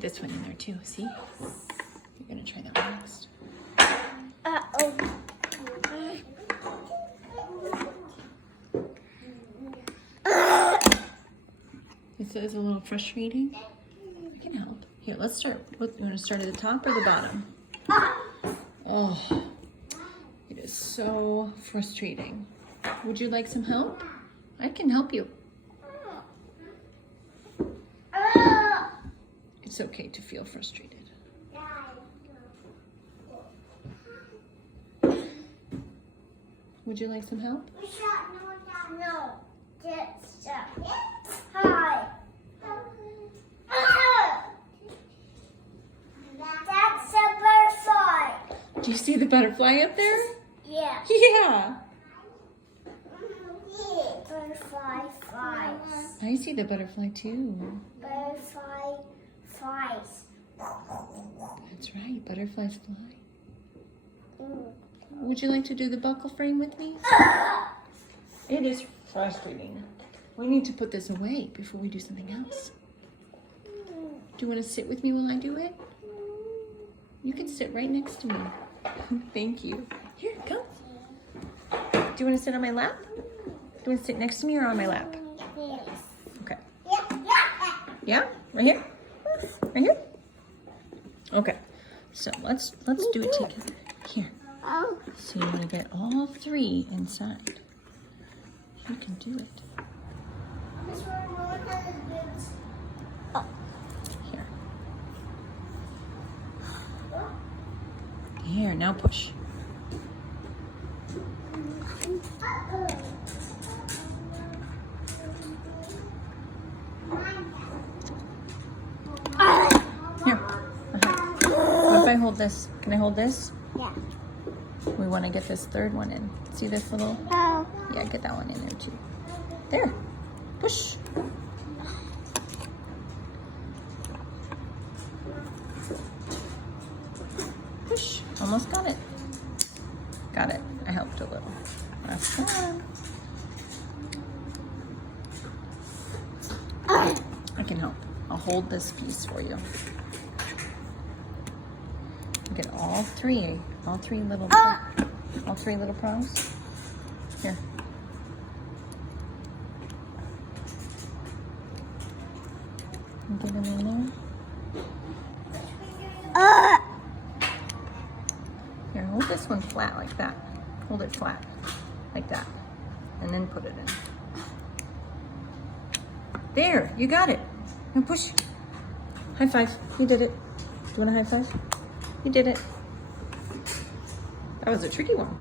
put this one in there too, see? You're gonna try that one next. Uh-oh. This is a little frustrating. I can help. Here, let's start. You want to start at the top or the bottom? Oh, it is so frustrating. Would you like some help? I can help you. It's okay to feel frustrated. Would you like some help? No. Just hi. That's a butterfly. Do you see the butterfly up there? Yeah. Yeah. Butterfly flies. I see the butterfly too. Butterfly flies. That's right, butterflies fly. Would you like to do the buckle frame with me? It is frustrating. We need to put this away before we do something else. Do you want to sit with me while I do it? You can sit right next to me. Thank you. Here, come. Do you want to sit on my lap? Do you want to sit next to me or on my lap? Yes. Okay. Yeah. Yeah? Right here? Right here? Okay. So let's do it together. Here. Oh. So you want to get all three inside. You can do it. Oh. Here. Here, now push. Here. What if I hold this? Can I hold this? Yeah. We want to get this third one in. See this little? Oh. Yeah, get that one in there too. There. Push. Push. Almost got it. Got it. I helped a little. Last one. I can help. I'll hold this piece for you. Get all three little prongs. Here. Get them in there. Here, hold this one flat like that. Hold it flat like that, and then put it in. There, you got it. Now push. High five. You did it. Do you want a high five? You did it. That was a tricky one.